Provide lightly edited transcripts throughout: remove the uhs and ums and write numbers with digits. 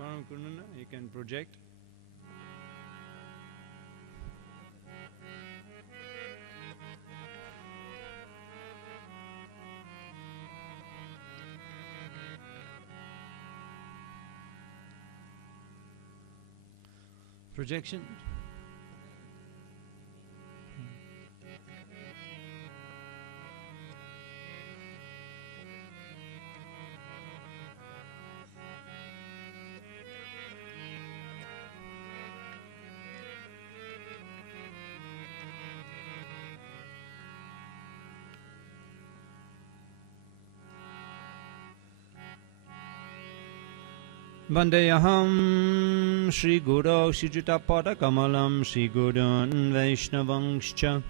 Param Karuna, you can project. Projection. Vandeyaham Shri Guru Shri Jutapada Kamalam Shri Gurun Vaishnavangscha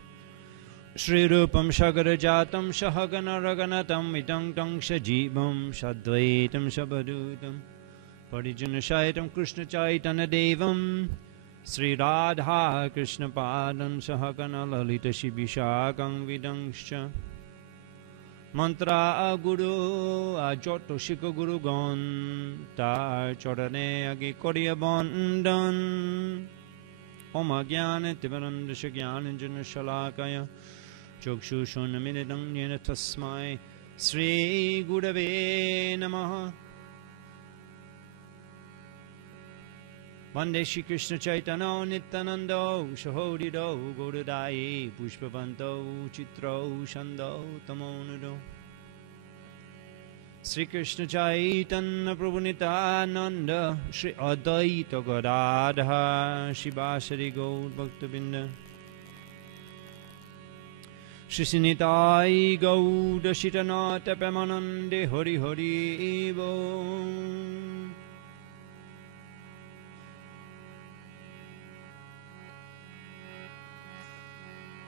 Shri Rupam Shagarajatam Shahagana Raganatam Idang Tang Shajivam Shadvaitam Shabadutam Parijunashaitam Krishna Chaitanya Devam Sri Radha Krishna Padam Shahagana Lalita Shibishakam Vidangscha Mantra Guru Ajoto Shika Guru Gon Tar Chorane Agi Korea Bondan Om Agyan Tivaranda Shagyan Jana Shalakaya Chokshu Shonamidam Yena Tasmai Sri Gurave Namaha Vande Shri Krishna Chaitanya Nityanando Shahodido Godadai Pushpavanto Chitro Shando Tamonudo Sri Krishna Chaitanya Prabhu Nityananda Shri Advaita Gadadha Shivasari Gaur Bhaktabinda Shri Sinitai Gauda Shitanata Pamanande Hari Hari Evo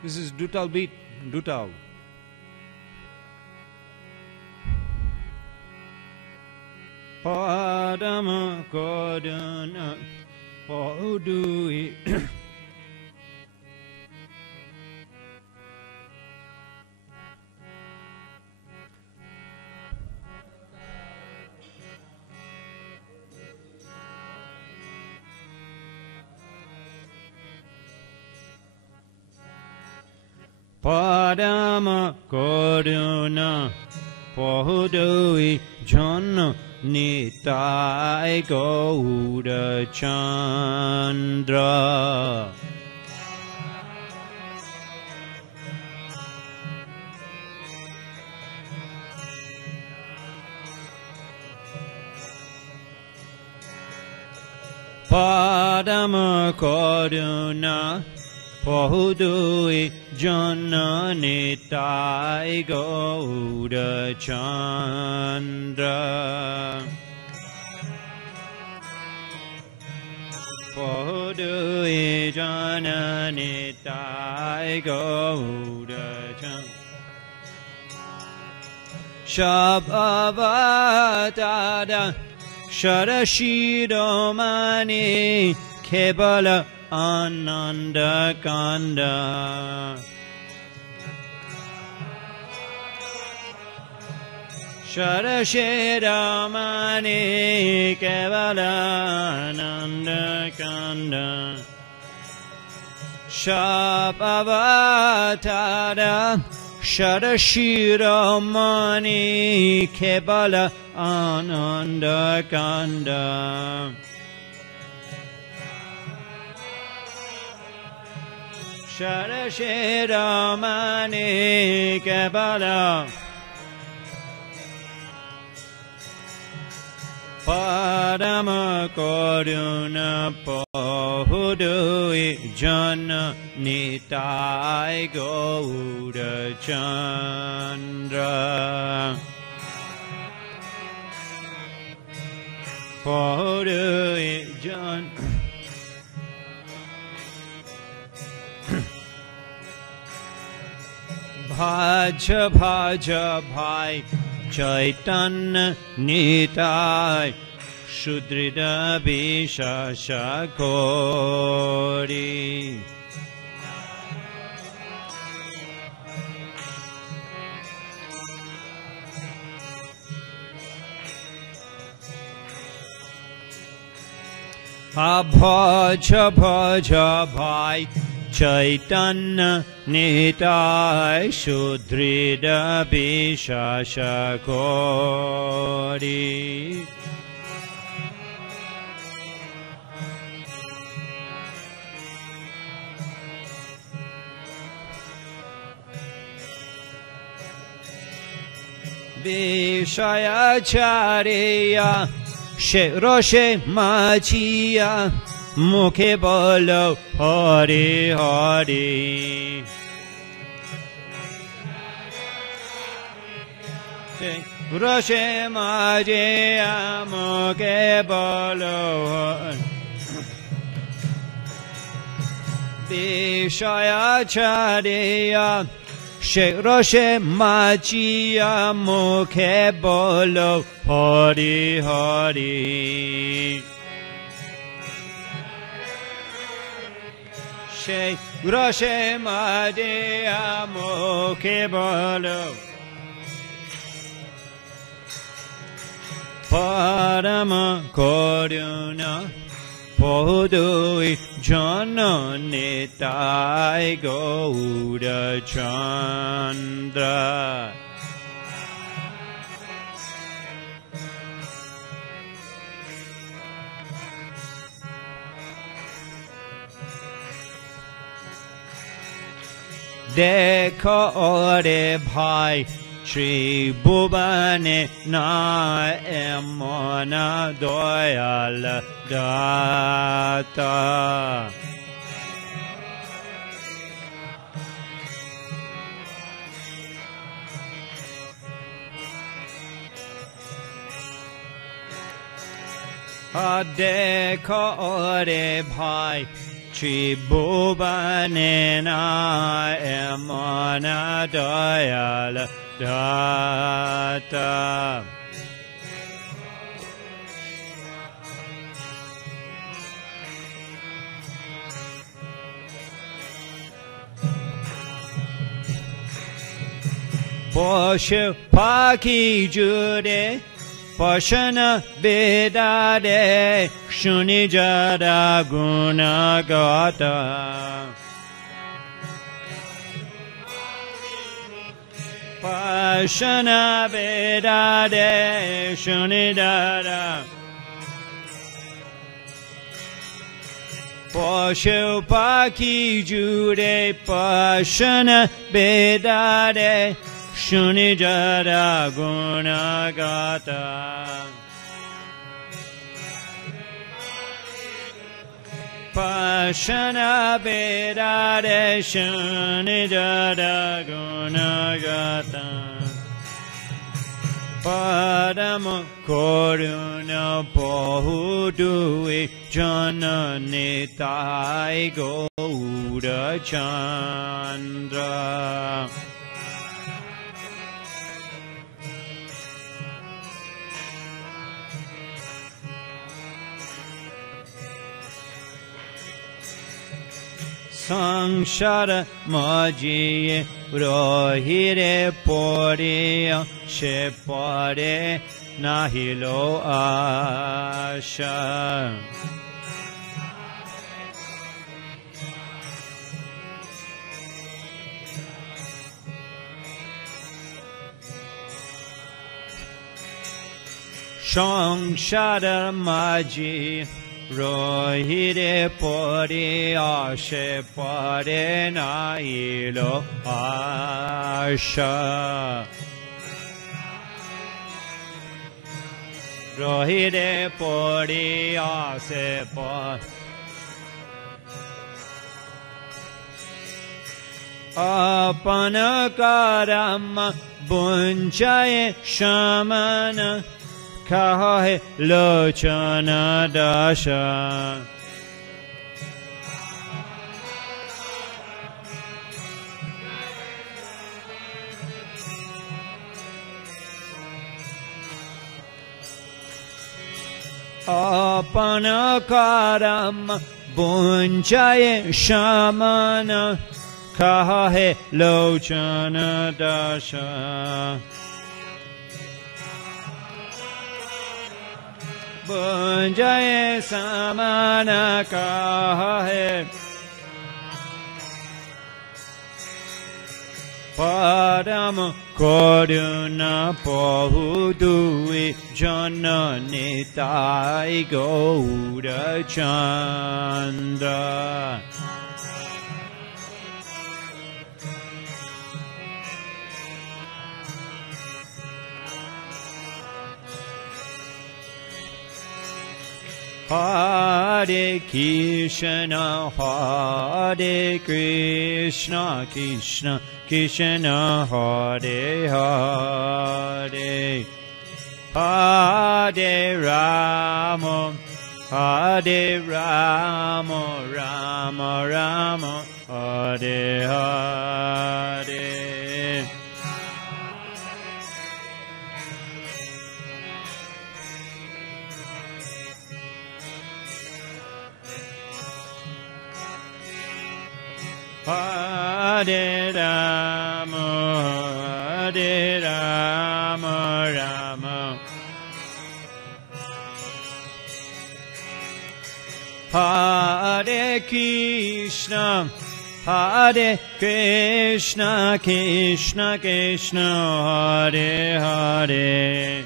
This is Dutal beat, Dutal. Padama Kodana Podui Padama Koduna Pohudui Jana Nitai Gauda Chandra Padama Koduna Pohudui Jana Nitai Gauda Chandra Pohudui Jana Nitai Gauda Chandra Shabavatada Sharashidomani Kebala Ananda Kanda Sharashiramani Kevala Ananda Kanda Shabavatada Sharashiramani Kebala Ananda Kanda Sharashiramani Kebala Padama Karuna Pohudui Jana Nitai Gauda Chandra Pohudui Jana Bhaja Bhaja Bhai Chaitanya Nitai Shudrida Vishasha Kori Bhaj bhaj bhai Chaitanya Nitai Shudrida Vishashakori. Vishayacharya Roshe Machiya Mukhe Bolo Hari Hari. Roshe Machiya Mukhe Bolo Vishayacharya Roshe Machiya Mukhe Bolo Hari Hari. Roshe Machiya Mukhe Bolo Parama Karuna Podui Jana Nitai Gauda Chandra. Dekho ore bhai Shri Bhuvane na emona doyal data. Dekho ore bhai Shri Bhuvane na emona doyal data. Poshu Paki Jude Pashana Vedade Shunijada Gunagata. Pashana Vedade Shunidada Poshu Paki Jude Pashana Vedade Shunijada Gunagata. Pashana Vedade Shunijada Gunagata. Padam Koruna Pohudui Jana Nitai Gauda Chandra. Samshara Maji Rohire Poriya Shepare Nahilo Asha. Samshara Maji Rohire Pori Ashe Pare Nailo Asha. Rohire Pori Ashe Pare Apana Karama Bunchaye Shamana Kahe Lochana Dasha. Apanakaram Bunchaye Shamana Kahe Lochana Dasha. Bunjaye samana kahe Param Koruna Pohudui Jana Nitai Gouda Chanda Hare Krishna, Hare Krishna, Krishna Krishna, Hare Hare, Hare Rama, Hare Rama, Rama Rama, Hare Hare. Hare Rama, Hare Rama, Rama. Hare Krishna, Hare Krishna, Krishna Krishna, Hare Hare.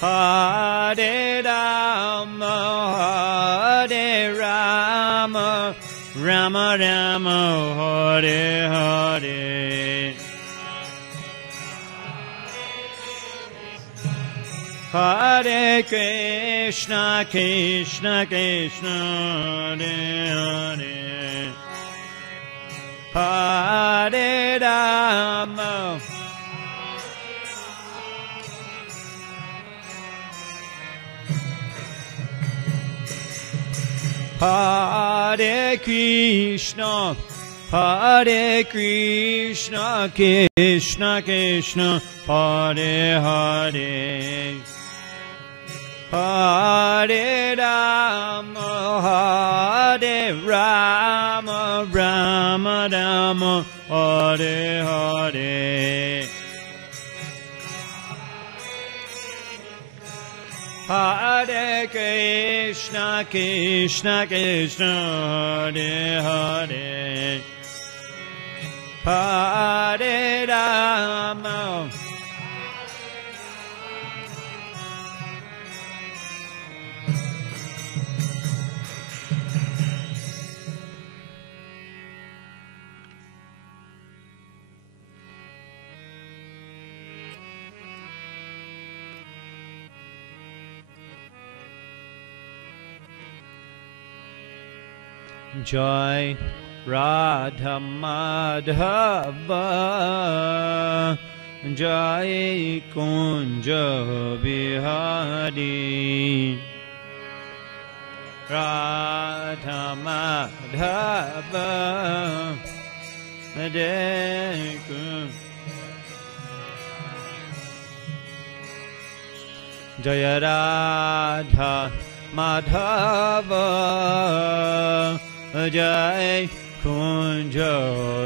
Hare Rama, Hare Rama, Rama Rama, Hare Hare. Hare Krishna, Krishna Krishna, Hare Hare. Hare Rama, Hare Krishna, Hare Krishna, Krishna Krishna, Hare Hare. Hare Rama, Hare Rama, Rama Rama, Hare Hare. Hare Krishna, Krishna Krishna, Hare Hare. Hare Rama, Jai Radha Madhava, Jai Kunja Bihari. Radha Madhava, Jai Jaya Radha Madhava, Jai Kunja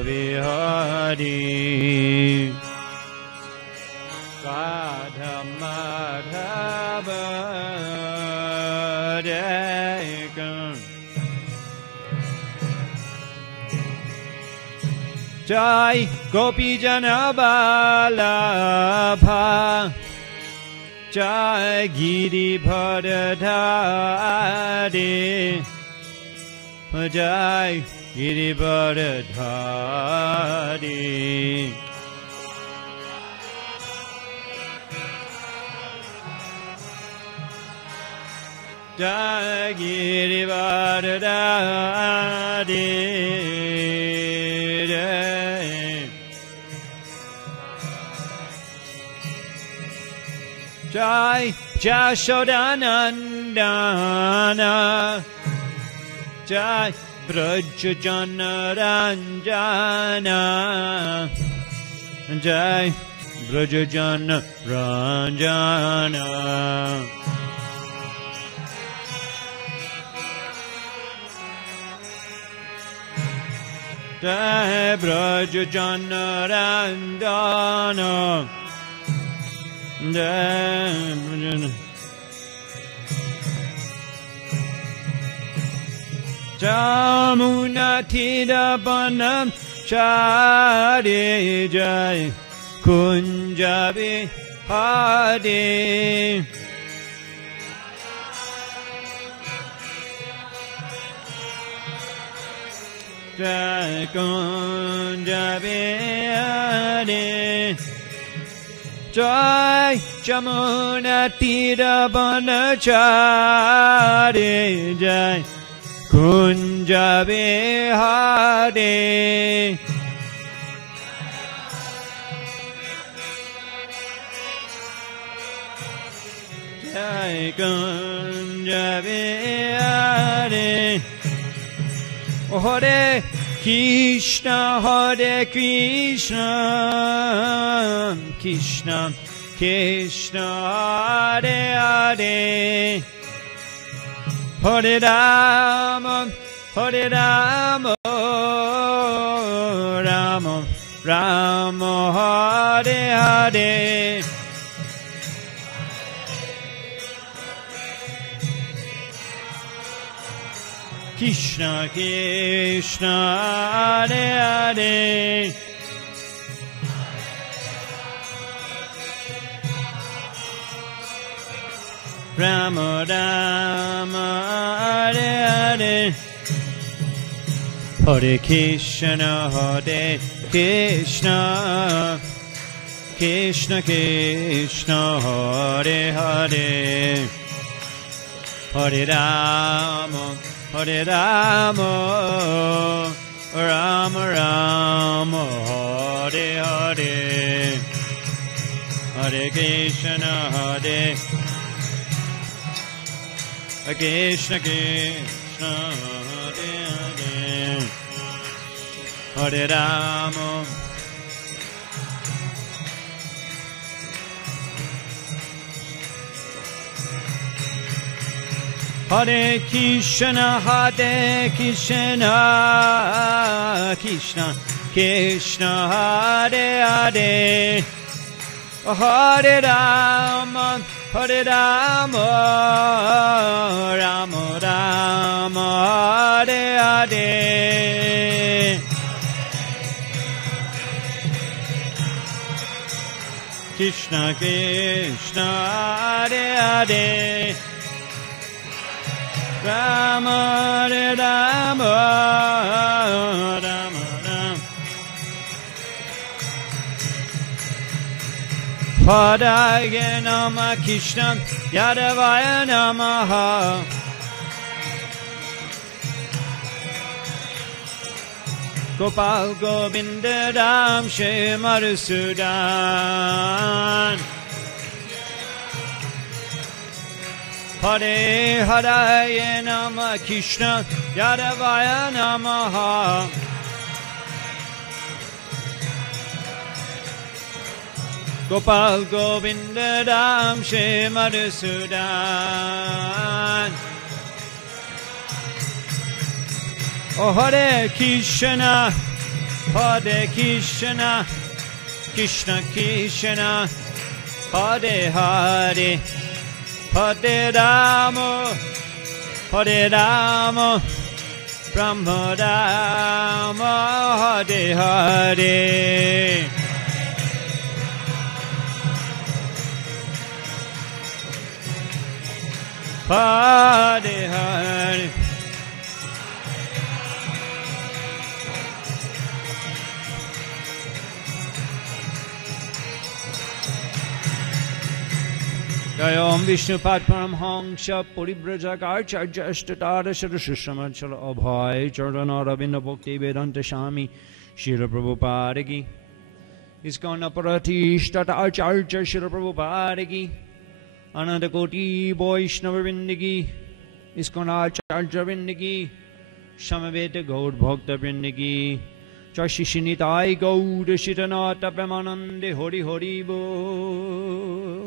Vihari. Radha Madhava, Jai Kunja. Jai Gopi Jana Vallabha, Jai Giri Bharadhari, Jai Giri Bharadhari. Jai Giri Bharadhari, Jai Jashodanandana, Jai Brajjana Ranjana, Jai Brajjana Ranjana. Jai Brajjana Ranjana, Jai Brajjana Jamuna Tirabanam Chari Jai Kunjabi Hare Jai Kunjabi Hare Jai Jamuna Tirabanam Chari Jai Kunja Bihare Jai Kunja Bihare Hare Krishna Hare Krishna Krishna Krishna Hare Hare Hare Rama, Hare Rama, Rama, Rama, Hare Hare. Krishna, Krishna, Hare Hare. Rama Rama Hare Hare Hare Krishna Hare Krishna Krishna Krishna Hare Hare Hare Rama Hare Rama Rama Rama Hare Hare Hare Krishna Hare Krishna Krishna Hare Hare Hare Rama Hare Krishna Hare Krishna Krishna Krishna Hare Hare Hare Rama Hare Rama Rama Rama Hare Hare Krishna Krishna Hare Hare Rama Hare Rama Rama Rama Padaya Nama Krishna Yadavaya Namaha Gopal Govinda Ram Shri Madhusudan Hare Hare Nama Krishna Yadavaya Namaha Gopal Govinda Ram Shri Madhusudan Oh Hare Krishna Hare Krishna Krishna Krishna Hare Hare Hare Rama Hare Rama Brahma Rama Hare Hare Hare Hare Jayam Vishnupad Paramhamsa Puribrajakarcharya Ashtatara Sarasushamachala Abhay Chardana Ravinda Bhakti Vedanta Shami Srila Prabhupada Ki ISKCON Aparatishta Acharya Srila Prabhupada Ki Ananda Koti Vaishnava Vrinda Ki ISKCON Acharya Vrinda Ki Samaveta Gaur Bhakta Vrinda Ki Chashishinitai Gaur Shitanata Premanande Hori Hori Bo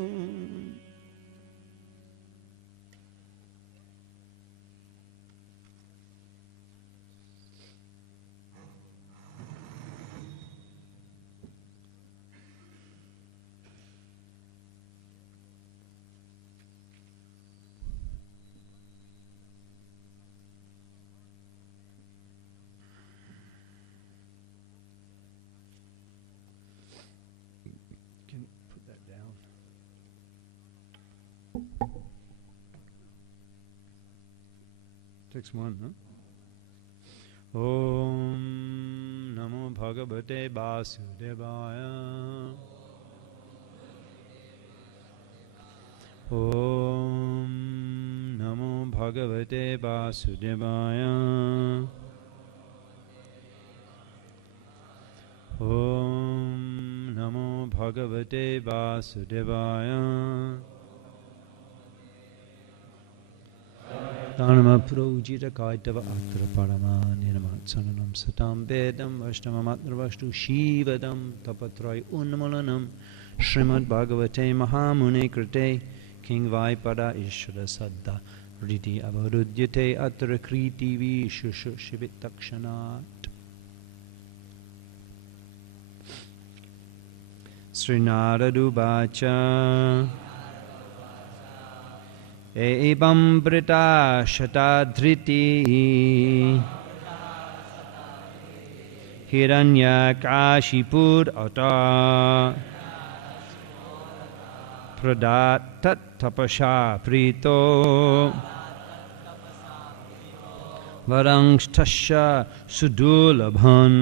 next one, huh? Om Namo Bhagavate Vasudevaya. Om Namo Bhagavate Vasudevaya. Om Namo Bhagavate Vasudevaya. Dharma Purojita Kaitava Atra Paramaniramat Sananam Satam Vedam Vashnamamatra Vashtu Shivadam Tapatrai Unmalanam Srimad Bhagavate Mahamune Krite King Vaipada Ishvara Saddha Riti Avarudyate Atra Kriti Vishushu Shivitakshanat. Srinaradubacha Evam Brita Shatadhriti Hiranya Kashipur Ata Pradatat Tapasha Prito Varangshtasya Sudulabhan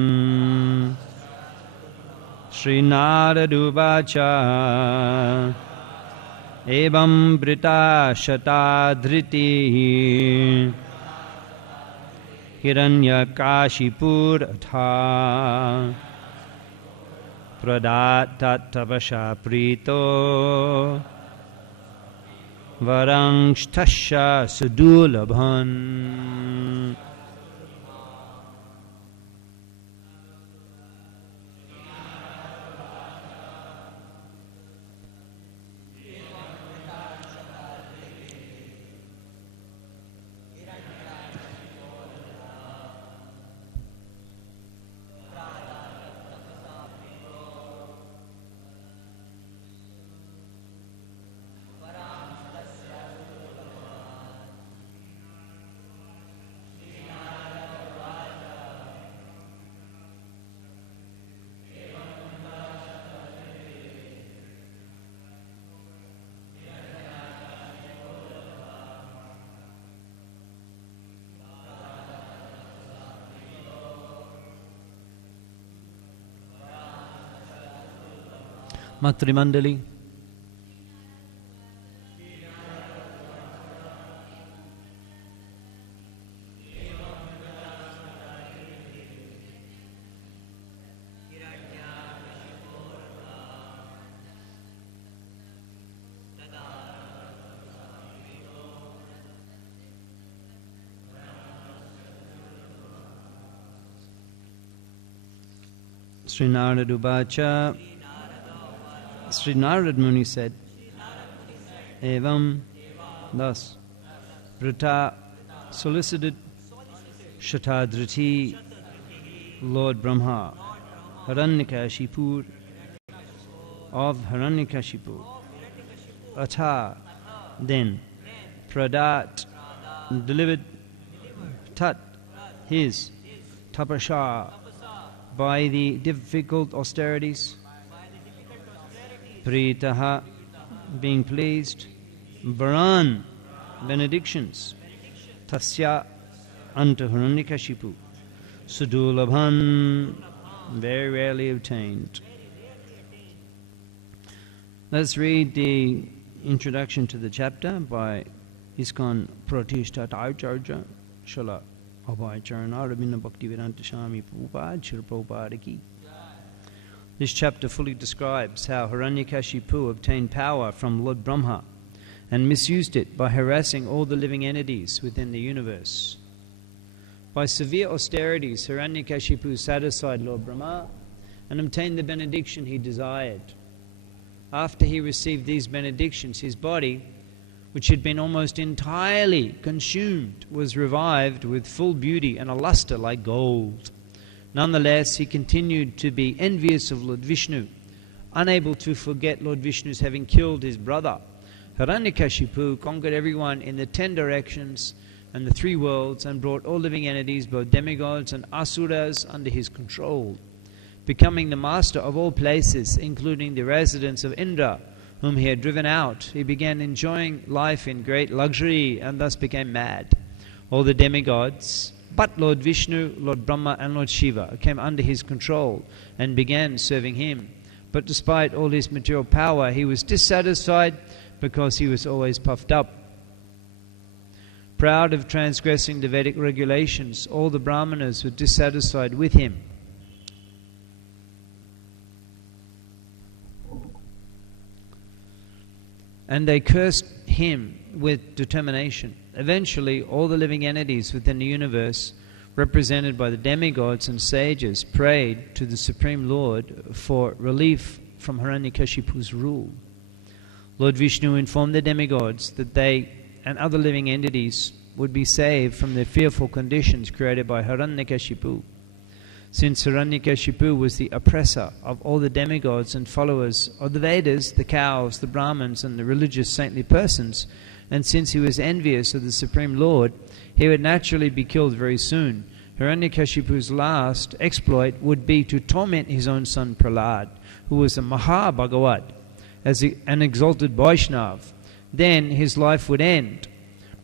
Srinaradubacha Evam Brita Shatadhriti Hiranya Kashipur Atha Pradatatavasha Prito Varangshtasya Sudulabhan. Matri Mandali. Sri Naradubacha. Sri Narad Muni said, Evam, thus, Brita solicited Shatadhriti, Lord Brahma, Hiranyakashipu, of Hiranyakashipu, Atha, then, Pradat, delivered, Tat, his, Tapasha, by the difficult austerities, Pritaha, being pleased, Varan, benedictions, Tasya, unto Hiranyakashipu, Sudulabhan, very rarely obtained. Let's read the introduction to the chapter by ISKCON Pratishtatacharya Shala Abhayacharana Rabinna Bhaktivedanta Swami Prabhupada Shri Prabhupada Ki. This chapter fully describes how Hiranyakashipu obtained power from Lord Brahma and misused it by harassing all the living entities within the universe. By severe austerities, Hiranyakashipu satisfied Lord Brahma and obtained the benediction he desired. After he received these benedictions, his body, which had been almost entirely consumed, was revived with full beauty and a luster like gold. Nonetheless, he continued to be envious of Lord Vishnu, unable to forget Lord Vishnu's having killed his brother. Hiranyakashipu conquered everyone in the 10 directions and the 3 worlds and brought all living entities, both demigods and asuras, under his control. Becoming the master of all places, including the residence of Indra, whom he had driven out, he began enjoying life in great luxury and thus became mad. all the demigods, but Lord Vishnu, Lord Brahma and Lord Shiva came under his control and began serving him. But despite all his material power, he was dissatisfied because he was always puffed up. Proud of transgressing the Vedic regulations, all the Brahmanas were dissatisfied with him. And they cursed him with determination. Eventually, all the living entities within the universe, represented by the demigods and sages, prayed to the Supreme Lord for relief from Hiranyakashipu's rule. Lord Vishnu informed the demigods that they and other living entities would be saved from the fearful conditions created by Hiranyakashipu. Since Hiranyakashipu was the oppressor of all the demigods and followers of the Vedas, the cows, the Brahmins, and the religious saintly persons, and since he was envious of the Supreme Lord, he would naturally be killed very soon. Hiranyakashipu's last exploit would be to torment his own son Prahlad, who was a Mahabhagavat, as an exalted Vaishnav. Then his life would end.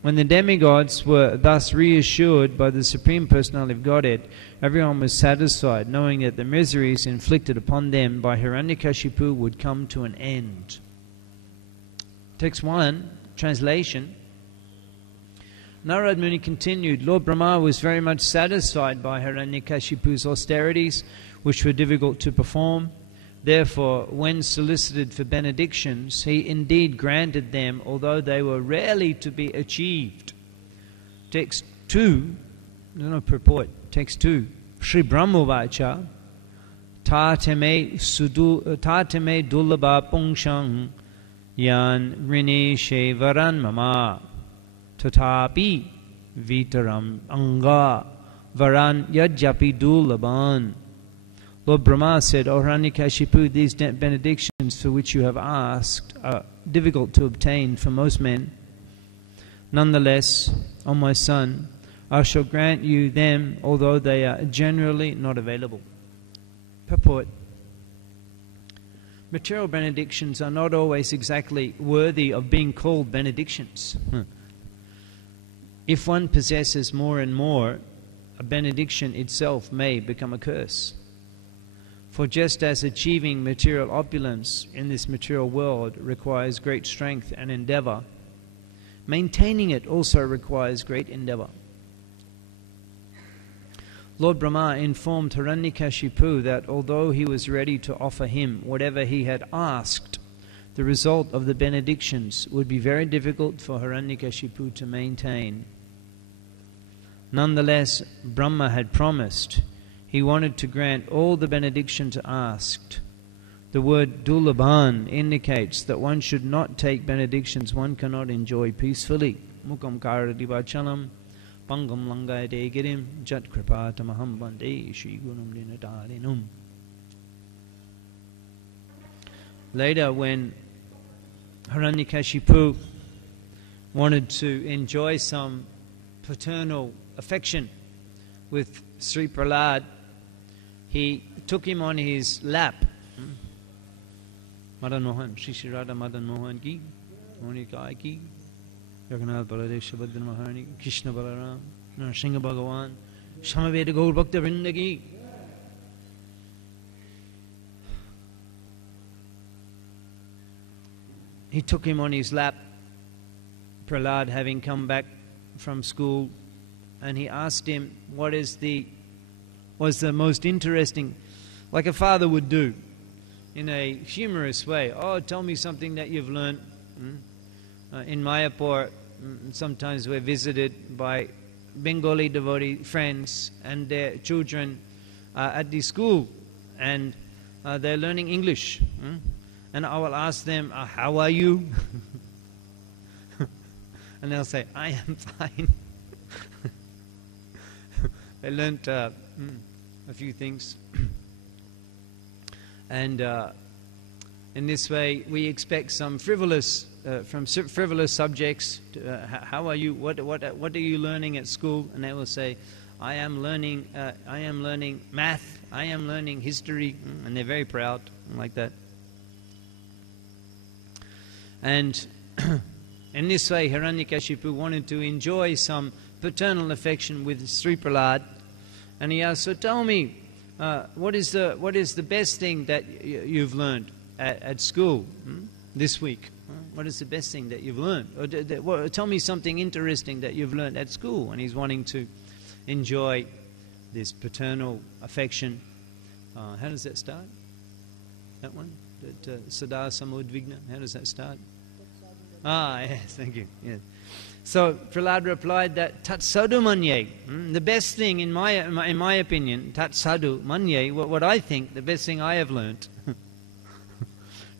When the demigods were thus reassured by the Supreme Personality of Godhead, everyone was satisfied, knowing that the miseries inflicted upon them by Hiranyakashipu would come to an end. Text 1, translation. Narad Muni continued, Lord Brahma was very much satisfied by Hiranyakashipu's austerities, which were difficult to perform. Therefore, when solicited for benedictions, he indeed granted them, although they were rarely to be achieved. Text 2, no purport. Text 2, Sri Brahmovacha, Tatame Dullabha Pungshang Yan Rini Shevaran Mama Tatapi Vitaram Anga Varan Yajjapi Dullaban. Lord Brahma said, O Hiranyakashipu, these benedictions for which you have asked are difficult to obtain for most men. Nonetheless, O my son, I shall grant you them, although they are generally not available. Purport. Material benedictions are not always exactly worthy of being called benedictions. If one possesses more and more, a benediction itself may become a curse. For just as achieving material opulence in this material world requires great strength and endeavor, maintaining it also requires great endeavor. Lord Brahma informed Hiranyakashipu that although he was ready to offer him whatever he had asked, the result of the benedictions would be very difficult for Hiranyakashipu to maintain. Nonetheless, Brahma had promised. He wanted to grant all the benedictions asked. The word dullabhan indicates that one should not take benedictions one cannot enjoy peacefully. Mukam karadivachanam pangam langayate girim jat kripatamaham bande shri gunam dinatarinum. Later, when Hiranyakashipu wanted to enjoy some paternal affection with Sri Prahlad, he took him on his lap. Madan Mohan, Shri Radha Madan Mohan ki, Monika ki, Jagannath Baladev Subhadra Maharani, Krishna Balaram, Narsingha Bhagavan, Samaveda Gaur Bhakta Vrinda ki. He took him on his lap, Prahlad having come back from school, and he asked him what was the most interesting, like a father would do, in a humorous way. Oh, tell me something that you've learned. In Mayapur, sometimes we're visited by Bengali devotee friends and their children at the school, and they're learning English. And I will ask them, how are you? And they'll say, I am fine. They learnt a few things. And in this way, we expect some frivolous subjects. How are you? What are you learning at school? And they will say, I am learning math. I am learning history. And they're very proud like that. And in this way, Hiranyakashipu wanted to enjoy some paternal affection with Sri Prahlad, and he asked, so tell me, what is the best thing that you've learned at school this week? What is the best thing that you've learned? Or tell me something interesting that you've learned at school. And he's wanting to enjoy this paternal affection. How does that start? That one? Sada Samudvigna. How does that start? Yes, thank you. Yes. So Prahlad replied that Tat Sadhu Manye, the best thing in my opinion, Tat Sadhu Manye, what I think, the best thing I have learnt.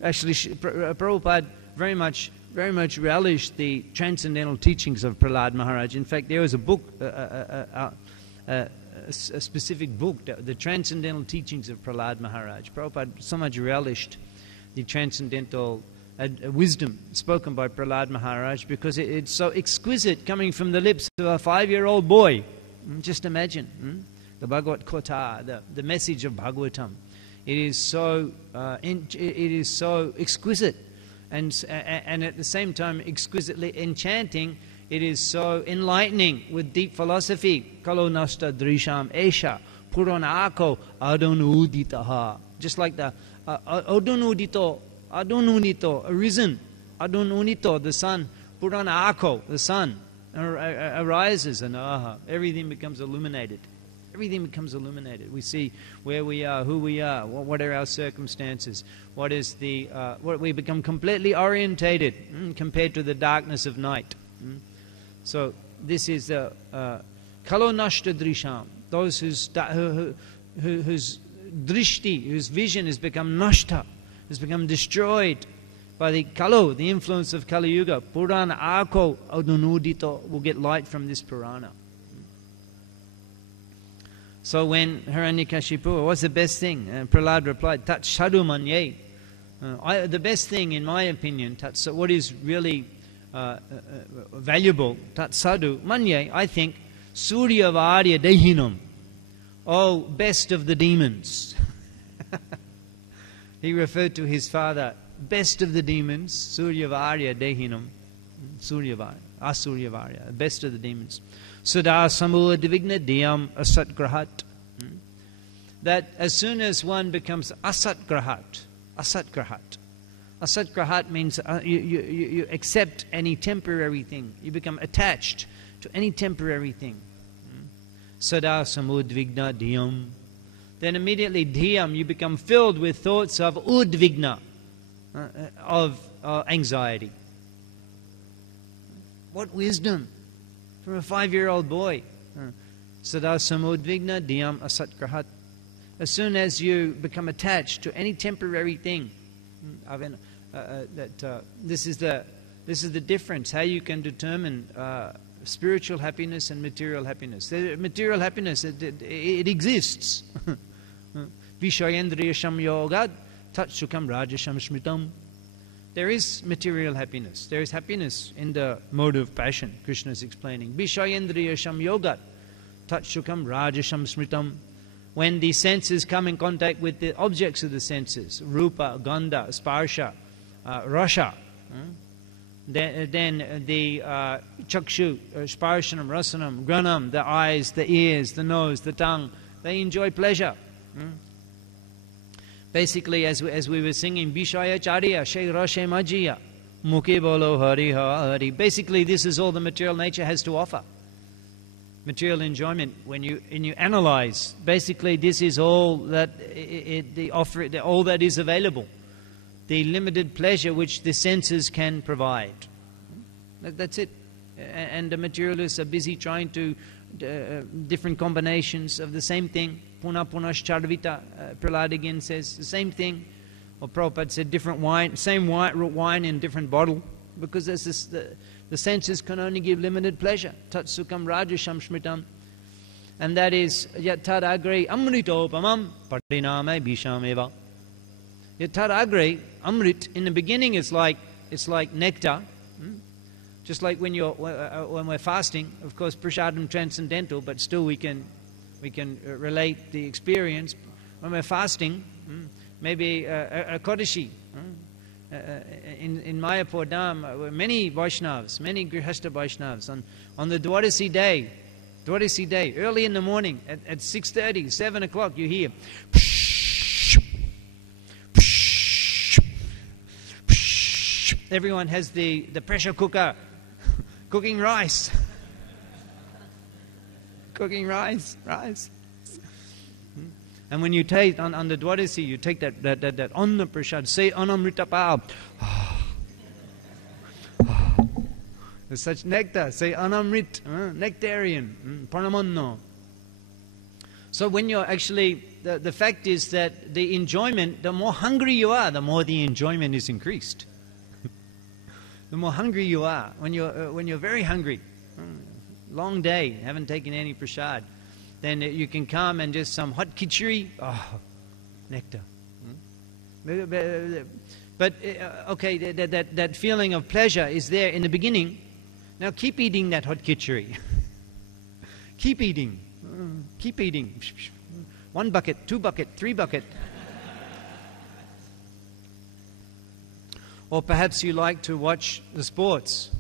Actually, Prabhupada very much relished the transcendental teachings of Prahlad Maharaj. In fact, there was a book, a specific book, the transcendental teachings of Prahlad Maharaj. Prabhupada so much relished the transcendental wisdom spoken by Prahlad Maharaj because it's so exquisite coming from the lips of a 5-year-old boy. Just imagine the Bhagavad Kotha, the message of Bhagavatam. It is so exquisite, and at the same time exquisitely enchanting. It is so enlightening with deep philosophy. Kalo nasta drisham esha puranako adonuditaha. Just like the adonudito, arisen, adonunito, the sun, puranako, the sun arises, and everything becomes illuminated. Everything becomes illuminated. We see where we are, who we are, what are our circumstances, what we become completely orientated compared to the darkness of night. So this is the kalo nashta drisham, those whose drishti, whose vision has become nashta, has become destroyed by the kalo, the influence of Kali Yuga. Purana ako adunudito, will get light from this Purana. So when Hiranyakashipu, what's the best thing? Prahlad replied, Tat Sadhu Manye. The best thing, in my opinion, what is really valuable, Tat Sadhu Manye, I think, Surya Varya Dehinam. Oh, best of the demons. He referred to his father, best of the demons, Surya Varya Dehinam. Surya Varya, Asurya Varya, best of the demons. Sada Samudvigna Diyam Asat Grahat. That as soon as one becomes Asat Grahat, Asat Grahat means you accept any temporary thing. You become attached to any temporary thing. Sada Samudvigna Diyam. Then immediately Diyam, you become filled with thoughts of Udvigna, of anxiety. What wisdom from a 5-year-old boy. Sada Samudvigna Diyam Asat Grahat. As soon as you become attached to any temporary thing, this is the difference. How you can determine spiritual happiness and material happiness. Material happiness, it exists. Vishayendriya Samyogad Tatsukam Rajasham Smritam. There is material happiness. There is happiness in the mode of passion. Krishna is explaining. Vishayendriya Samyogat Tatshukam Rajasham Smritam. When the senses come in contact with the objects of the senses, Rupa, Gandha, Sparsha, Rasa, then the Chakshu, Sparshanam, Rasanam, Granam, the eyes, the ears, the nose, the tongue, they enjoy pleasure. Basically, as we were singing, Bishaya Charya, Shai Rashe Majiya, Mukhi Bolo Hari Hari. Basically, this is all the material nature has to offer. Material enjoyment, when you analyze, basically this is all that all that is available. The limited pleasure which the senses can provide. That's it. And the materialists are busy trying to different combinations of the same thing. Puna Punash Charvita, Prahlad again says the same thing. Or Prabhupada said different wine, same wine in different bottle, because there's this, the senses can only give limited pleasure. Tat Sukam Rajasham Smritam. And that is Yat Tad Agre Amritopamam Pariname Bishameva. Yat Tad Agre Amrit, in the beginning it's like nectar. Just like when we're fasting, of course, prasadam transcendental, but still we can relate the experience. When we're fasting, maybe a Kodashi, in Mayapur Dham, many Vaishnavas, many Grihastha Vaishnavas, on the Dwadasi day, early in the morning, at 6:30, 7 o'clock, you hear, everyone has the pressure cooker cooking rice. Cooking rice. And when you take on the Dwadasi, you take that Anna Prasad, say Anamrita Pav. There's such nectar, say Anamrit, nectarian, Pranamanno. So when you're actually, the fact is that the enjoyment, the more hungry you are, the more the enjoyment is increased. The more hungry you are, when you're very hungry, long day, haven't taken any prasad, then you can come and just some hot khichdi, nectar. But okay, that feeling of pleasure is there in the beginning. Now keep eating that hot khichdi. Keep eating. 1 bucket, 2 bucket, 3 bucket. Or perhaps you like to watch the sports.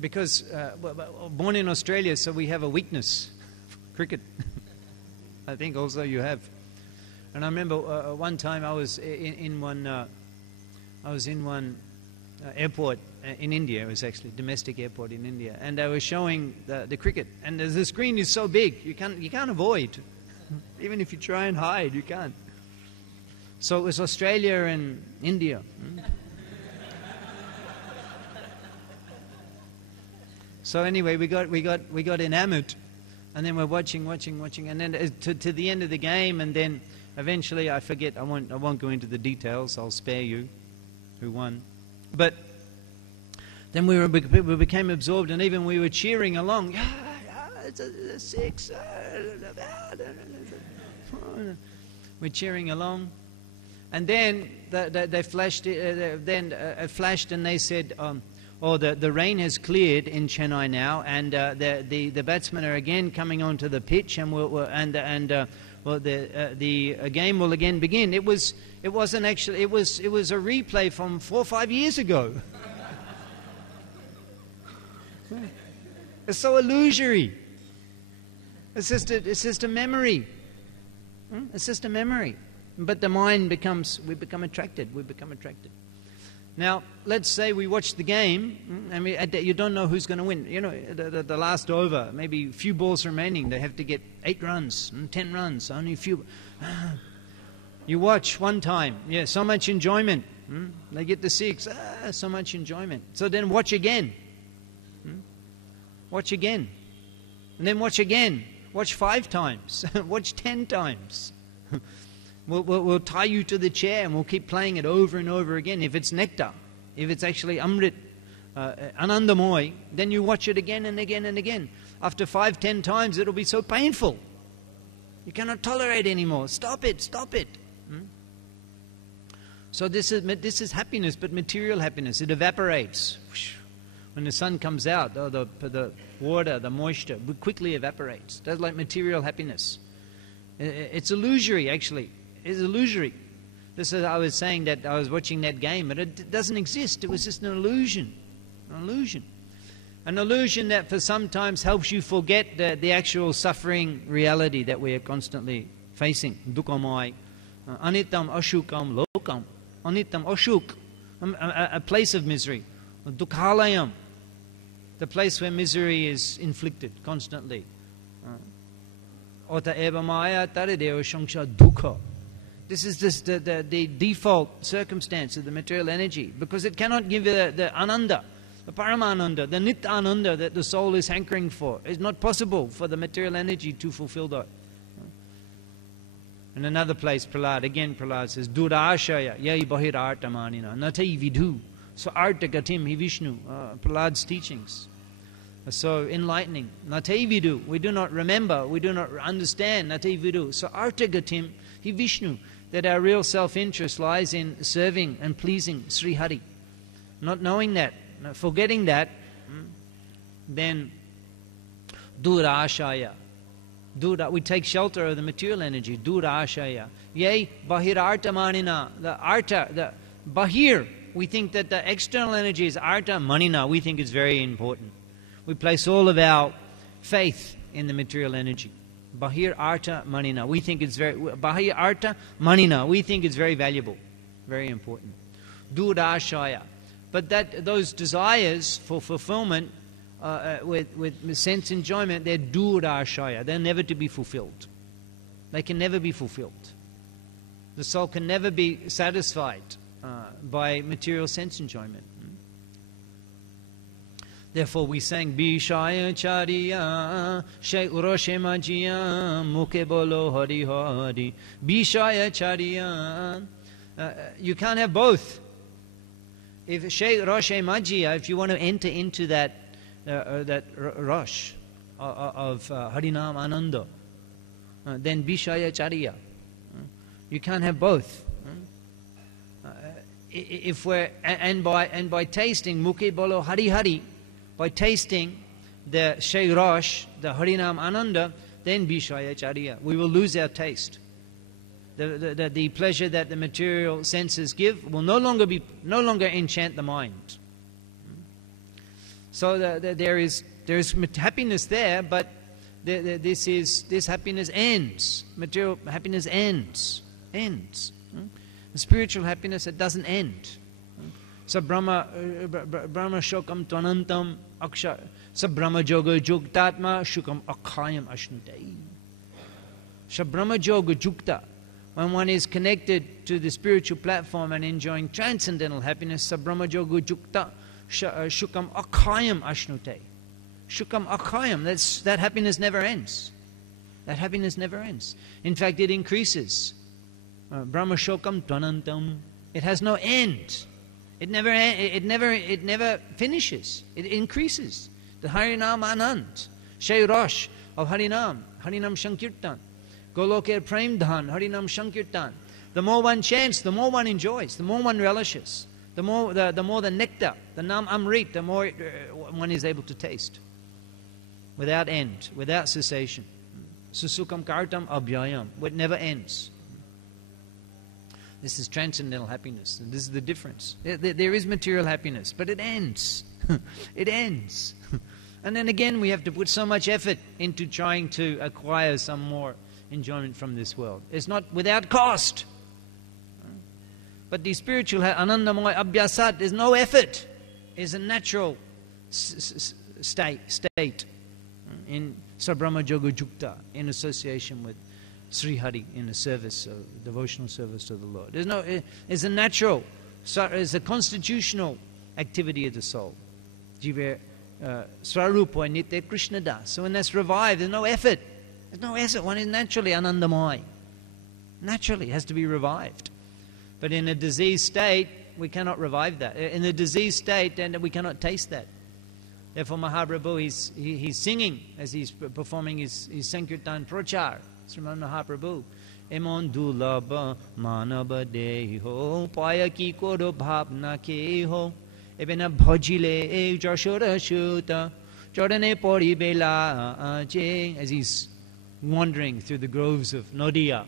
Because born in Australia, so we have a weakness for cricket. I think also you have. And I remember one time I was in one airport in India. It was actually a domestic airport in India, and they were showing the cricket. And the screen is so big, you can't avoid. Even if you try and hide, you can't. So it was Australia and India. So anyway, we got enamored, and then we're watching, and then to the end of the game, and then eventually I forget. I won't go into the details. I'll spare you who won. But then we became absorbed, and even we were cheering along. It's a 6. We're cheering along, and then they flashed. It flashed, and they said. The rain has cleared in Chennai now, and the batsmen are again coming onto the pitch, and the game will again begin. It was a replay from 4 or 5 years ago. It's so illusory. It's just a memory. It's just a memory. But the mind we become attracted. Now, let's say we watch the game, and you don't know who's going to win. You know, the last over, maybe a few balls remaining. They have to get 8 runs, 10 runs, only a few. You watch one time, so much enjoyment. They get the 6, so much enjoyment. So then watch again. Watch again. And then watch again. Watch 5 times. Watch 10 times. We'll tie you to the chair and we'll keep playing it over and over again. If it's nectar, if it's actually Amrit, Anandamoy, then you watch it again and again and again. After 5, 10 times, it'll be so painful. You cannot tolerate anymore. Stop it. So this is happiness, but material happiness. It evaporates. When the sun comes out, the water, the moisture, quickly evaporates. That's like material happiness. It's illusory, actually. It's illusory. This is, I was saying that I was watching that game, but it doesn't exist. It was just an illusion. An illusion that for sometimes helps you forget the actual suffering reality that we are constantly facing. Dukhamai. Anitam ashukam lokam. Anitam ashuk. A place of misery. Dukhalayam. The place where misery is inflicted constantly. Ota eva maya tarideo shangsha dukha. This is just the default circumstance of the material energy, because it cannot give you the ananda, the paramananda, the nit ananda that the soul is hankering for. It's not possible for the material energy to fulfill that. In another place, Prahlad says, Durashaya yai bahir artamanina natai vidhu. So artagatim hi Vishnu, Prahlad's teachings. So enlightening. Natai vidhu, we do not remember, we do not understand. Natai vidhu. So artagatim hi Vishnu. That our real self-interest lies in serving and pleasing Sri Hari. Not knowing that, forgetting that, then durashaya, We take shelter of the material energy. Durashaya. Yea, bahirarta manina. The arta, the bahir. We think that the external energy is arta manina. We think it's very important. We place all of our faith in the material energy. Bahir arta manina. We think it's bahir arta manina. We think it's very valuable, very important. Durashaya. But those desires for fulfillment with sense enjoyment, they're durashaya. They're never to be fulfilled. They can never be fulfilled. The soul can never be satisfied by material sense enjoyment. Therefore we sang Bishaya Chariya She Uroshe Majiya Mukhe Bolo Hari Hari Bishaya Chariya. You can't have both. If She Uroshe Majiya, if you want to enter into that rush of Harinam Ananda, then Bishaya Chariya. You can't have both. If we're by tasting Mukhe Bolo Hari Hari, by tasting the Shayrash, the Harinam Ananda, then Bishaya Chariya. We will lose our taste. The pleasure that the material senses give will no longer enchant the mind. So there is happiness there, but this happiness ends. Material happiness ends. The spiritual happiness, it doesn't end. Sa Brahma Shokam Tvanantam Aksha Sa Brahma Joga Juktatma Shukam Akhayam Ashnutei. Sa Brahma Joga Jukta. When one is connected to the spiritual platform and enjoying transcendental happiness, Sa Brahma Joga Jukta Shukam Akhayam Ashnutei. Shukam Akhayam, that happiness never ends. That happiness never ends. In fact, it increases. Brahma Shokam Tvanantam. It has no end. It never finishes. It increases. The Harinam Anand, Shayrash of Harinam Shankirtan, Goloker Prem Dhan, Harinam Shankirtan. The more one chants, the more one enjoys, the more one relishes, the more the nectar, the Nam Amrit, the more one is able to taste. Without end, without cessation. Susukam Kartam Abhyayam. It never ends. This is transcendental happiness. And this is the difference. There is material happiness, but it ends. It ends. And then again, we have to put so much effort into trying to acquire some more enjoyment from this world. It's not without cost. But the spiritual Anandamoy Abhyasat, there's no effort. It's a natural state in Sabrahma Yoga Jukta, in association with Sri Hari, in the service, devotional service to the Lord. It's a natural, it's a constitutional activity of the soul. Jiva Swarupa Nitya Krishna Das. So when that's revived, there's no effort. There's no effort. One is naturally Anandamai. Naturally, it has to be revived. But in a diseased state, we cannot revive that. In a diseased state, then we cannot taste that. Therefore, Mahaprabhu, he's singing as he's performing his Sankirtan Prachar. Sriman Mahaprabhu, Emon Dulaba Manaba Deho, Payaki Kodo Bhavna Keho, Ebena Bhajile Joshura Shuta, Jordane Pori Bela Che, as he's wandering through the groves of Nodia.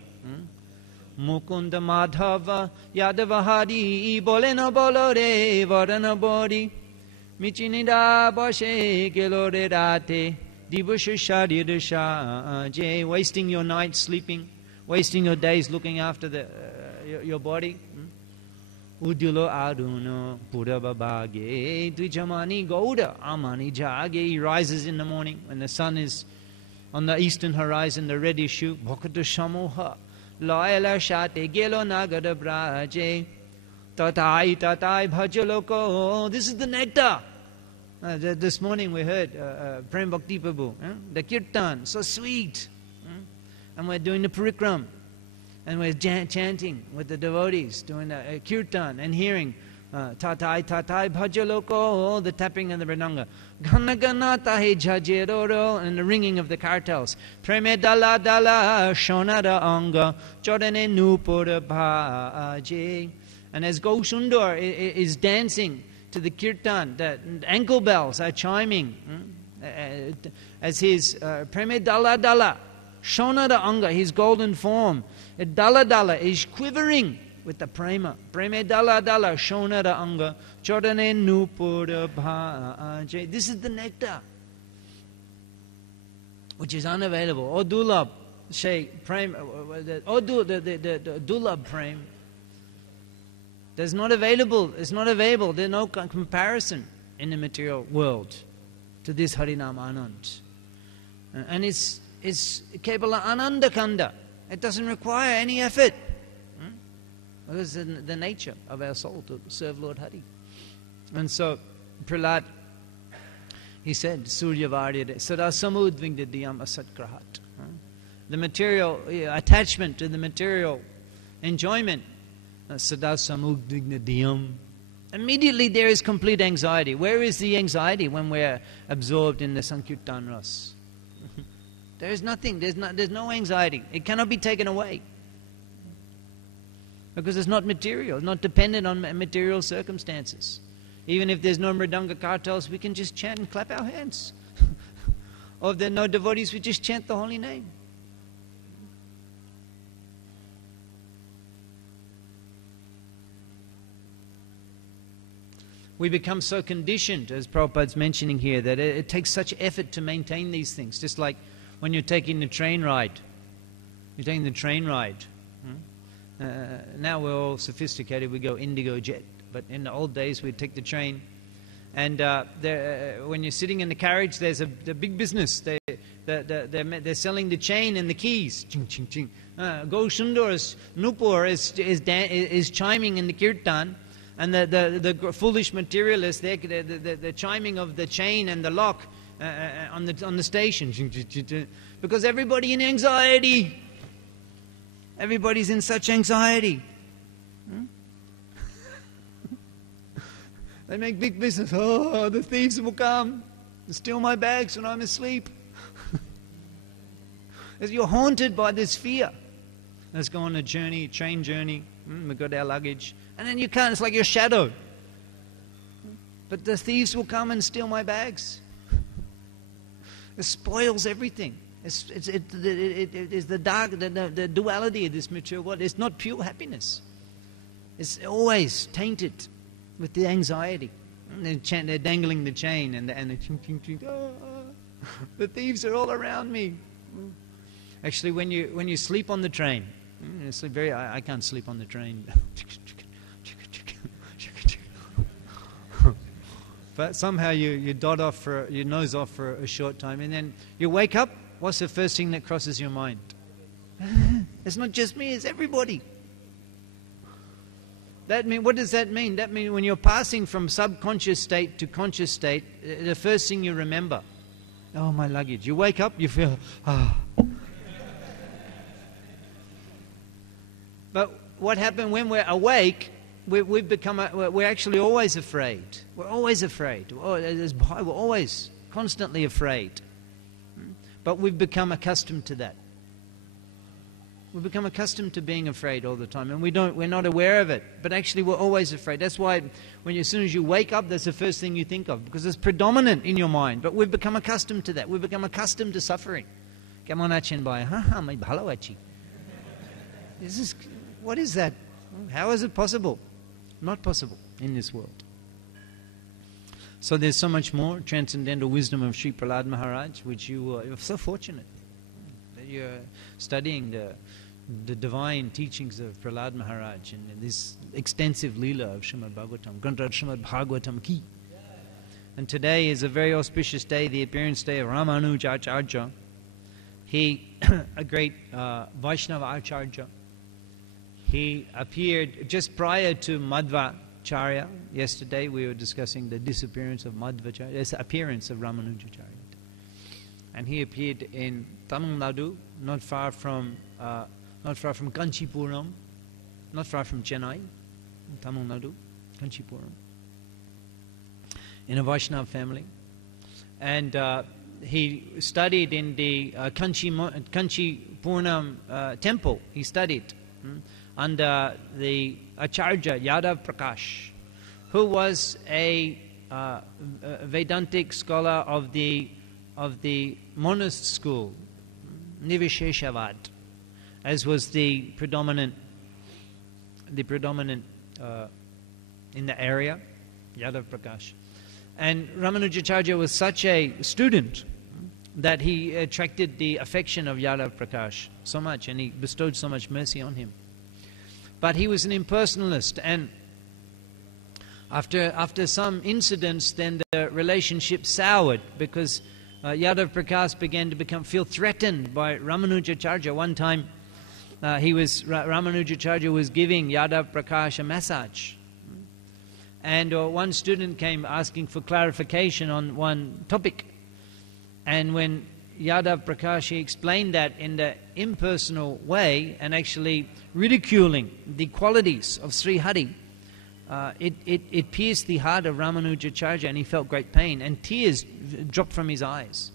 Mukunda Madhava Yadava Hari, Bolena Bolore, Varana Bodi, Michinida Boshe, Gelore Rate. Wasting your nights sleeping, wasting your days looking after your body. Udulo Aduno Purababage Dwijamani Gouda Amani Jage. He rises in the morning when the sun is on the eastern horizon, the reddish hue. Bhakata Shamoha Loyala Shate Gelo Nagada Braje Tatai Bhajaloko. This is the nectar. This morning we heard Prem Bhakti Prabhu, the kirtan, so sweet. And we're doing the parikram. And we're chanting with the devotees, doing the kirtan and hearing tatai bhajaloko, the tapping and the vrinanga. Gana gana tahe jhajeroro, and the ringing of the kartals. Preme dala dala shonada anga, jodane nupura bhaje. And as Gosundar is dancing to the kirtan, the ankle bells are chiming as his preme dala dala, Shonara anga, his golden form. Dala dala is quivering with the prema. Preme dala dala, shonara anga, chodane nupura bhaje. This is the nectar, which is unavailable. O dulab, say prem, the dulab prem. It's not available. It's not available. There's no comparison in the material world to this Harinam Anand. And it's Kebala Ananda Kanda. It doesn't require any effort. This is the nature of our soul to serve Lord Hari. And so Prahlad, he said, Surya Varya Sada Samudvingdidiyam Asatkrahat. The material attachment to the material enjoyment. Sada Samudvingdidiyam. Immediately there is complete anxiety. Where is the anxiety when we're absorbed in the Sankirtan Ras? There is nothing. There's no anxiety. It cannot be taken away. Because it's not material. It's not dependent on material circumstances. Even if there's no mridanga kartals, we can just chant and clap our hands. Or if there are no devotees, we just chant the holy name. We become so conditioned, as Prabhupada's mentioning here, that it takes such effort to maintain these things. Just like when you're taking the train ride. You're taking the train ride. Now we're all sophisticated, we go Indigo jet. But in the old days, we'd take the train. And when you're sitting in the carriage, there's a big business. They're selling the chain and the keys. Ching, ching, ching. Go Sundar's Nupur is chiming in the kirtan. And the foolish materialists, the chiming of the chain and the lock on the station. Because everybody in anxiety. Everybody's in such anxiety. They make big business. Oh, the thieves will come and steal my bags when I'm asleep. As you're haunted by this fear. Let's go on a journey, train journey. We've got our luggage. And then you can't, it's like your shadow. But the thieves will come and steal my bags. It spoils everything. It is the dark, the duality of this material world. It's not pure happiness. It's always tainted with the anxiety. And they're dangling the chain and the ching, ching, ching. Oh, the thieves are all around me. Actually, when you sleep on the train, it's I can't sleep on the train. But somehow you dot off you nose off for a short time, and then you wake up. What's the first thing that crosses your mind? It's not just me; it's everybody. What does that mean? That means when you're passing from subconscious state to conscious state, the first thing you remember, oh, my luggage. You wake up, you feel, ah. But what happened when we're awake? We're actually always afraid. We're always afraid. We're always constantly afraid. But we've become accustomed to that. We've become accustomed to being afraid all the time, and we're not aware of it. But actually, we're always afraid. That's why, as soon as you wake up, that's the first thing you think of, because it's predominant in your mind. But we've become accustomed to that. We've become accustomed to suffering. What is that? How is it possible? Not possible in this world. So there's so much more transcendental wisdom of Sri Prahlad Maharaj, which you're so fortunate that you're studying the divine teachings of Prahlad Maharaj and this extensive Leela of Srimad Bhagavatam, Granthad Srimad Bhagavatam ki. And today is a very auspicious day, the appearance day of Ramanuja Acharya. He, a great Vaishnava Acharya, he appeared just prior to Madhvacharya. Yesterday we were discussing the disappearance of Madhvacharya, the appearance of Ramanujacharya. And he appeared in Tamil Nadu, not far from Kanchipuram, not far from Chennai, Tamil Nadu, Kanchipuram, in a Vaishnava family. And he studied in the Kanchipuram temple. He studied under the Acharya Yadav Prakash, who was a Vedantic scholar of the monist school. Nivisheshavad, as was the predominant in the area, Yadav Prakash. And Ramanujacharya was such a student that he attracted the affection of Yadav Prakash so much, and he bestowed so much mercy on him. But he was an impersonalist, and after some incidents, then the relationship soured, because Yadav Prakash began to feel threatened by Ramanujacharya. One time, Ramanujacharya was giving Yadav Prakash a massage, and one student came asking for clarification on one topic. And when Yadav Prakash explained that in the impersonal way and actually ridiculing the qualities of Sri Hari, it pierced the heart of Ramanujacharya, and he felt great pain, and tears dropped from his eyes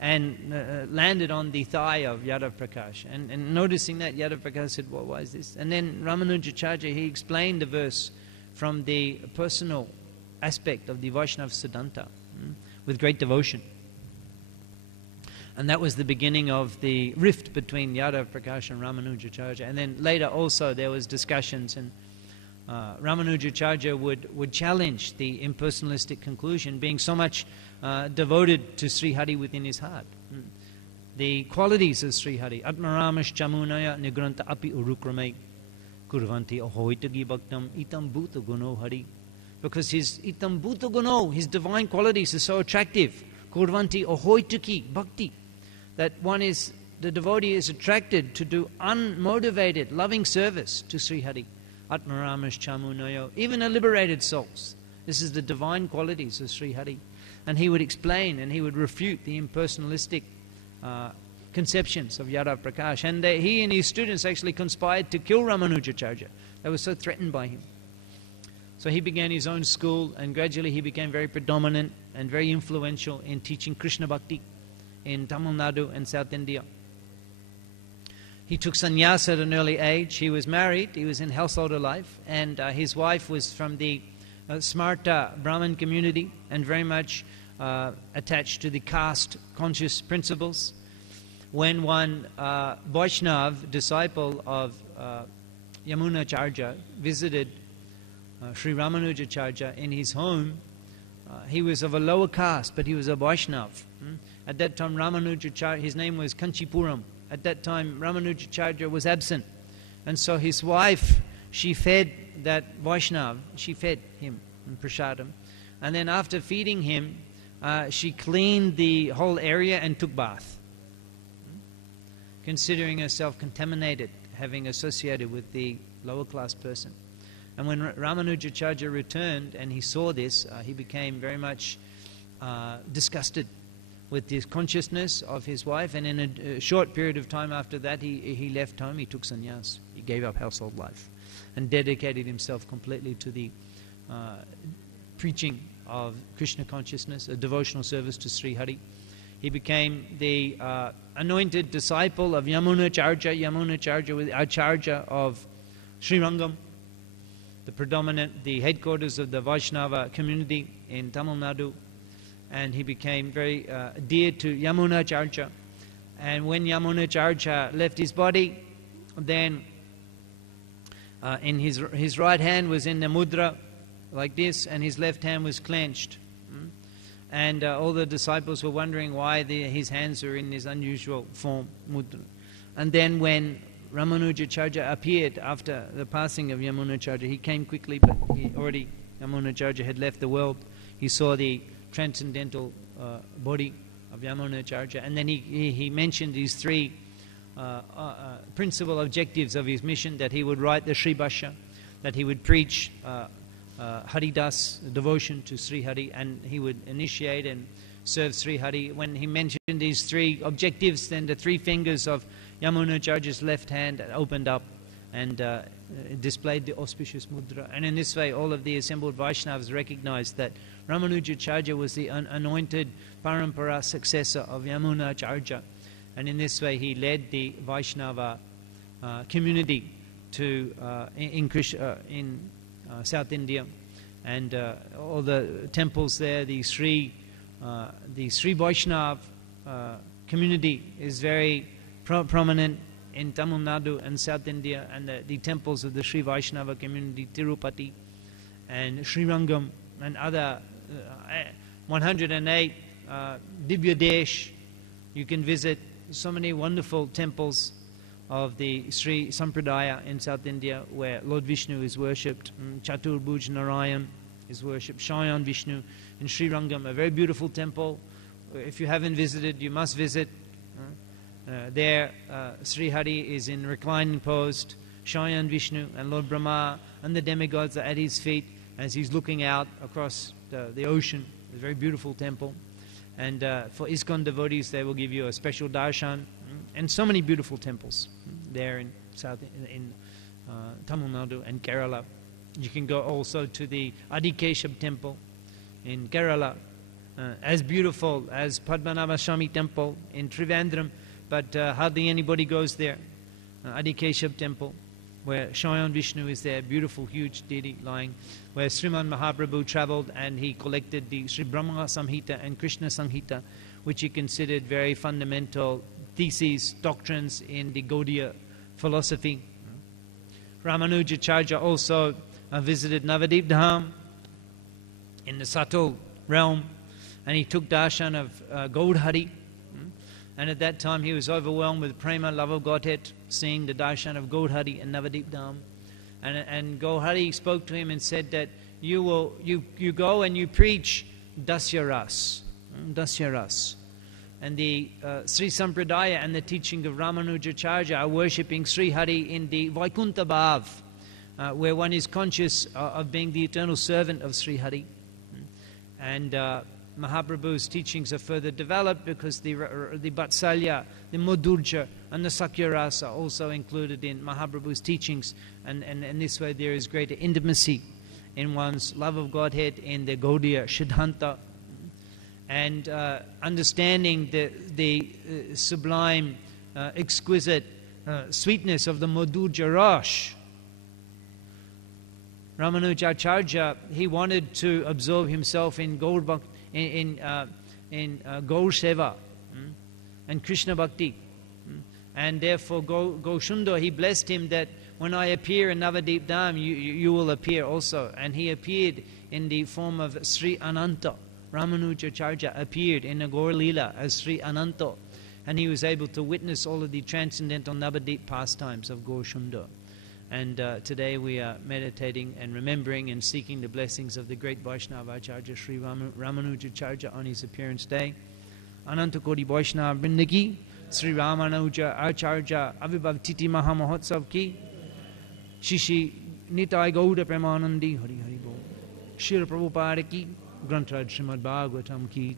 and landed on the thigh of Yadav Prakash. And noticing that, Yadav Prakash said, well, why is this? And then Ramanujacharya, he explained the verse from the personal aspect of the Vaishnava Siddhanta with great devotion. And that was the beginning of the rift between Yadav Prakash and Ramanujacharya. And then later also there was discussions, and Ramanujacharya would challenge the impersonalistic conclusion, being so much devoted to Sri Hari within his heart. The qualities of Sri Hari, Atmaramash Chamunaya Nigranta Api Urukramai Kurvanti Ahoitagi Bhaktam Itam Bhuta Guno Hari. Because his Itam Bhuta Guno, his divine qualities, are so attractive. Kurvanti Ahoitaki Bhakti. That the devotee is attracted to do unmotivated, loving service to Sri Hari. Atmaramash Chamunayo, even a liberated souls. This is the divine qualities of Sri Hari. And he would explain and he would refute the impersonalistic conceptions of Yadav Prakash. And he and his students actually conspired to kill Ramanujacharya. They were so threatened by him. So he began his own school, and gradually he became very predominant and very influential in teaching Krishna Bhakti in Tamil Nadu and South India. He took sannyas at an early age. He was married, he was in householder life, and his wife was from the Smarta Brahmin community and very much attached to the caste conscious principles. When one Vaishnav disciple of Yamunacharya visited Sri Ramanujacharya in his home, he was of a lower caste, but he was a Vaishnav. At that time, Ramanujacharya, his name was Kanchipuram. At that time, Ramanujacharya was absent. And so his wife, she fed that Vaishnav, she fed him in prasadam. And then after feeding him, she cleaned the whole area and took bath, considering herself contaminated, having associated with the lower class person. And when Ramanujacharya returned and he saw this, he became very much disgusted with the consciousness of his wife, and in a short period of time after that, he left home, he took sannyas, he gave up household life, and dedicated himself completely to the preaching of Krishna consciousness, a devotional service to Sri Hari. He became the anointed disciple of Yamunacharya. Yamunacharya was Acharya of Srirangam, the headquarters of the Vaishnava community in Tamil Nadu. And he became very dear to Yamunacharya. And when Yamunacharya left his body, then in his right hand was in the mudra like this, and his left hand was clenched. And all the disciples were wondering why his hands were in this unusual form, mudra. And then when Ramanujacharya appeared after the passing of Yamunacharya, he came quickly, but Yamunacharya had left the world. He saw the transcendental body of Yamunacharya, and then he mentioned these three principal objectives of his mission: that he would write the Sri Bhashya, that he would preach Haridas, devotion to Sri Hari, and he would initiate and serve Sri Hari. When he mentioned these three objectives, then the three fingers of Yamunacharya's left hand opened up and displayed the auspicious mudra. And in this way, all of the assembled Vaishnavas recognized that Ramanujacharya was the anointed parampara successor of Yamunacharya. And in this way, he led the Vaishnava community in South India, and all the temples there. The Sri Vaishnav community is very prominent in Tamil Nadu and South India, and the temples of the Sri Vaishnava community, Tirupati and Srirangam and other 108 Divya Desh. You can visit so many wonderful temples of the Sri Sampradaya in South India, where Lord Vishnu is worshipped. Chaturbhuj Narayan is worshipped. Shayan Vishnu in Srirangam, a very beautiful temple. If you haven't visited, you must visit. There, Sri Hari is in reclining pose. Shayan Vishnu and Lord Brahma and the demigods are at his feet as he's looking out across the ocean. It's a very beautiful temple. And for ISKCON devotees, they will give you a special darshan. And so many beautiful temples there in Tamil Nadu and Kerala. You can go also to the Adikeshab temple in Kerala, as beautiful as Padmanabha Swami temple in Trivandrum, but hardly anybody goes there. Adikeshab temple, where Shayan Vishnu is there, beautiful, huge deity lying, where Sriman Mahaprabhu travelled and he collected the Sri Brahma Samhita and Krishna Samhita, which he considered very fundamental theses, doctrines in the Gaudiya philosophy. Ramanujacharya also visited Navadip Dham in the Satul realm, and he took darshan of Gaudhari. And at that time he was overwhelmed with prema, love of Godhead, seeing the darshan of Gaudhari and Navadip Dham. And Gaudhari spoke to him and said that you go and you preach Dasya Ras. And the Sri Sampradaya and the teaching of Ramanujacharya are worshipping Sri Hari in the Vaikuntha Bhav, where one is conscious of being the eternal servant of Sri Hari. And Mahaprabhu's teachings are further developed because the Vatsalya, the Madhurja and the Sakya Rasa are also included in Mahaprabhu's teachings, and this way there is greater intimacy in one's love of Godhead in the Gaudiya Siddhanta, and understanding the sublime, exquisite sweetness of the Madhurja Rash. Ramanujacharya, he wanted to absorb himself in Gaur Seva and Krishna Bhakti. And therefore Gaushunda, he blessed him that when I appear in Navadip Dham, you will appear also. And he appeared in the form of Sri Ananta. Ramanujacharya appeared in a Gaur Leela as Sri Ananta. And he was able to witness all of the transcendental Navadip pastimes of Gaushunda. And today we are meditating and remembering and seeking the blessings of the great Vaishnava Acharya Sri Ramanujacharya on his appearance day. Anantakoti Vaishnava Vrindaki, Sri Ramanuja Acharya Avibhav Titi Mahamahotsav ki, Shishi Nitai Gauda Premanandi Hari Hari Bol, Shri Prabhupada ki, Grantraj Srimad Bhagavatam ki.